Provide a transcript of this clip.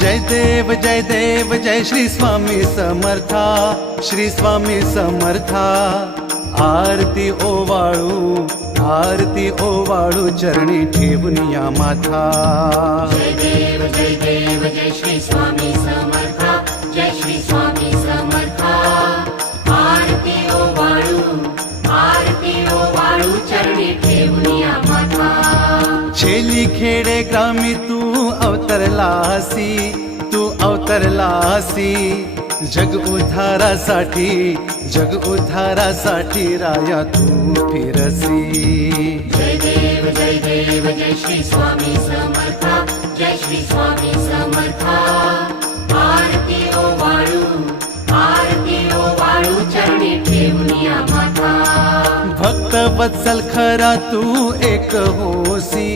जय देव जय श्री स्वामी समर्था, श्री स्वामी समर्था। आरती ओवाळू चरणी ठेवून या माथा। जय देव जय श्री स्वामी समर्था, जय श्री स्वामी समर्था। आरती ओवाळू चरणी ठेवून या माथा। छेली खेडे ग्रामी तू अवतरलासी, जग उद्धारासाठी राया तू फिरसी। जय देव जय श्री स्वामी समर्था, जय श्री स्वामी समर्था। आरती ओवाळू चरणी ठेवून या माथा। भक्त वत्सल खरा तू एक होसी,